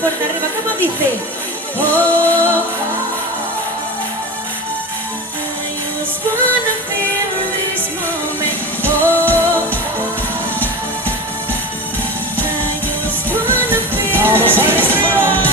fuerte arriba, ¿cómo dice? Oh, I just wanna feel this moment. Oh, I just wanna feel this moment.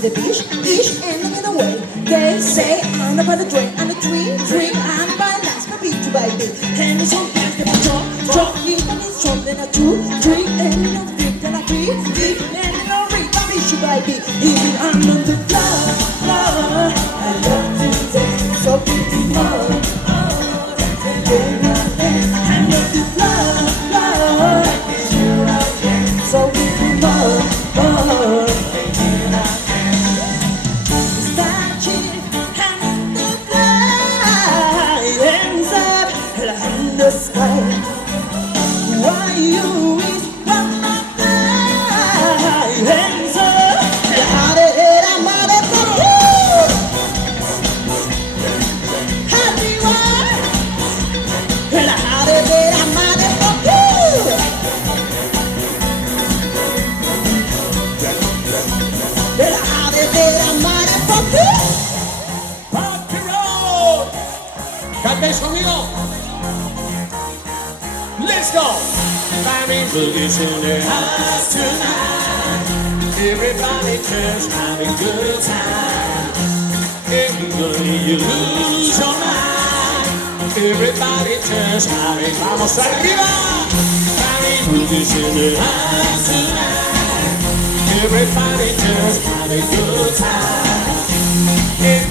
The beach, and get away. They say I'm the by the drain, I'm the dream, I'm by last, my beat to by beat. And it's on fast, the drop, you can it's strong, then a 2, 3, and you don't think that I feel, and you don't read, my beat to by beat. Even I'm on the floor, I love to dance, so pretty more. I'm on the floor, so pretty more. The sky, why you is from my hands up, how the head I'm out of the road. How do you are? How the head I'm out of the road. How the head I'm out of the road. Party road. ¿Cantáis conmigo? Let's go! Family's looking in their eyes tonight. Everybody just having a good time. Everybody, you lose your mind. Everybody turns happy. Vamos arriba. Happy boogies in the house tonight. Everybody turns happy good time. If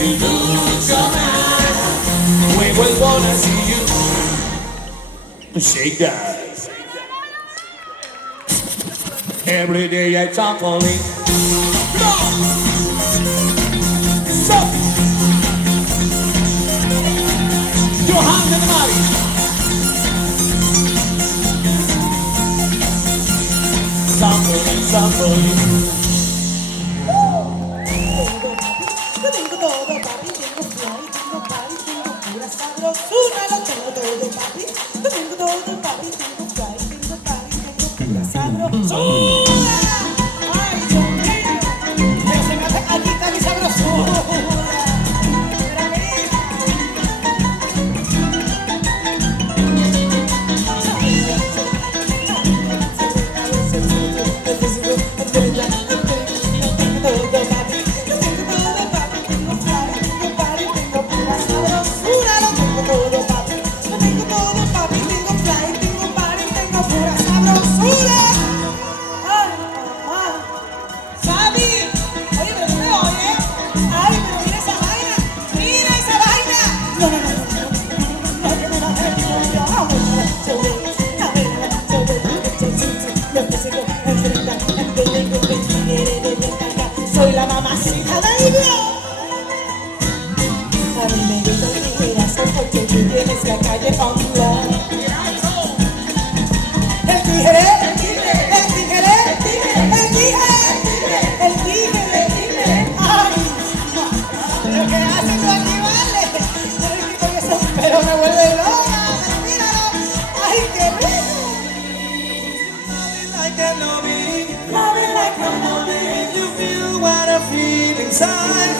you lose your mind, we will wanna see you shake that. Every day I talk only. So, your hands in the body. Somebody. Yo tengo todo, papi, tengo flow, tengo party, tengo pura sabrosura, lo tengo todo, papi. Yo tengo todo, papi, tengo fly, tengo party, tengo pura sabrosura. Ay, Dios mío, pero se me hace aquí está mi sabrosura. Soy la mamacita del Dios. A mí me gusta el tijerazo porque tú tienes la calle pa' un lado. El tigre, el tigre, el tigre, el tigre, el tigre. Ay, lo que hacen tú aquí vale. Yo le quito eso, pero me vuelve loca. Pero míralo, ay, qué rico. Like a loving, Loving like a if you feel what I feel inside.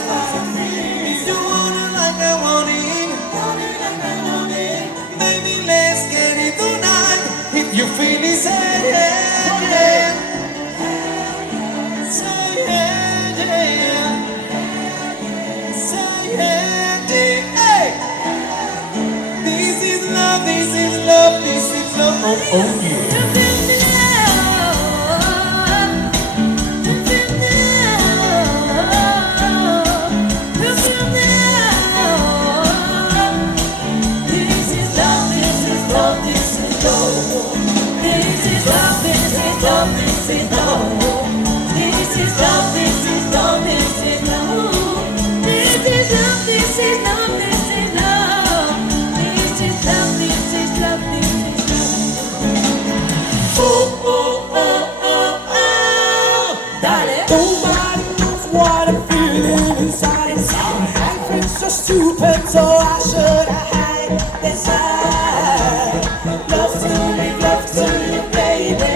If you wanna like I want it, baby, let's get it tonight. If you feel it, say yeah, yeah. Say yeah, yeah. Say yeah, yeah. Hey! This is love, this is love, this is love. Oh yeah. So stupid, so I should hide this side. Love to you, baby.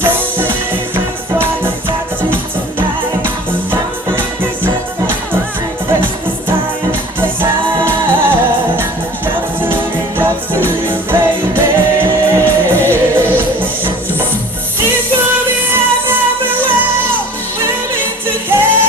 So many reasons why I got you tonight. So many reasons why I waste this time. This side. Love to you, baby. It's gonna be everywhere. We'll be together.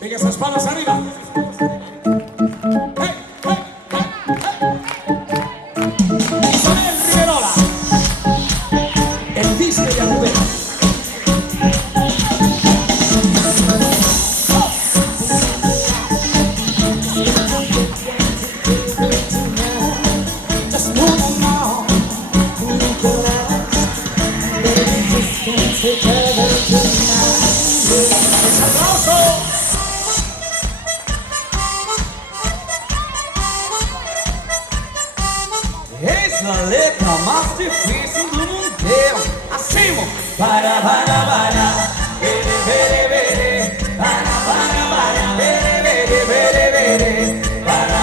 Venga, esas palmas arriba. Hey, hey, hey, hey. Isabel Riverola, el disque de Rubén. Just move along, move around. Baby, just can't take care of tonight. ¡Ese aplauso! Eis a letra mais difícil do mundo inteiro. Acima! Para, bere, bere, bere. Para, bere, bere, bere, bere. Para,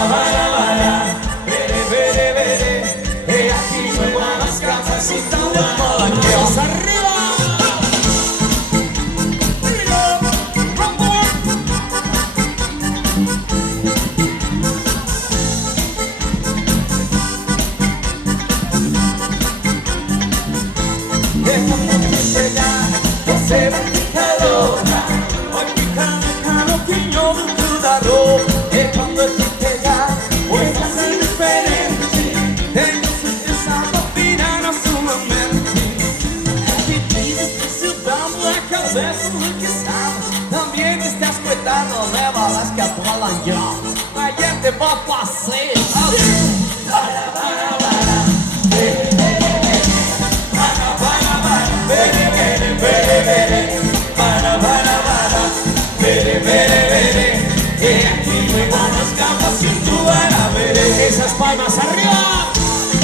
España. Ayer te va a pasar. Esas palmas arriba.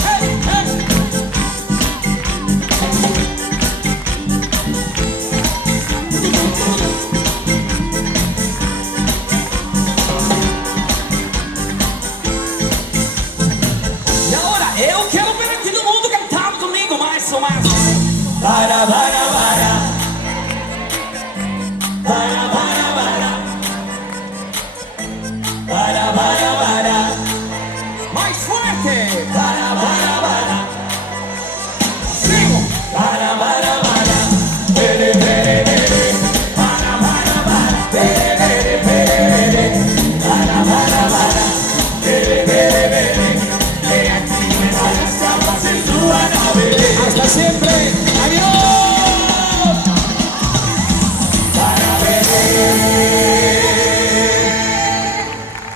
¡Hey, hey! E agora eu quero ver aqui todo mundo cantando comigo mais ou mais. Para, para, para. Para, para, para. Para, para, para. Mais forte. Para, para, para. Sigo. Para, para, para. Bere, bere, bere. Para, para, para. Bere, bere, bere, bere. Para, para, para. Bere, bere, bere. Que aquí me van las capas en tu nave. Hasta siempre. Adiós. Para beber.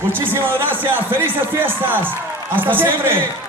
Muchísimas gracias. Felices fiestas. Hasta siempre.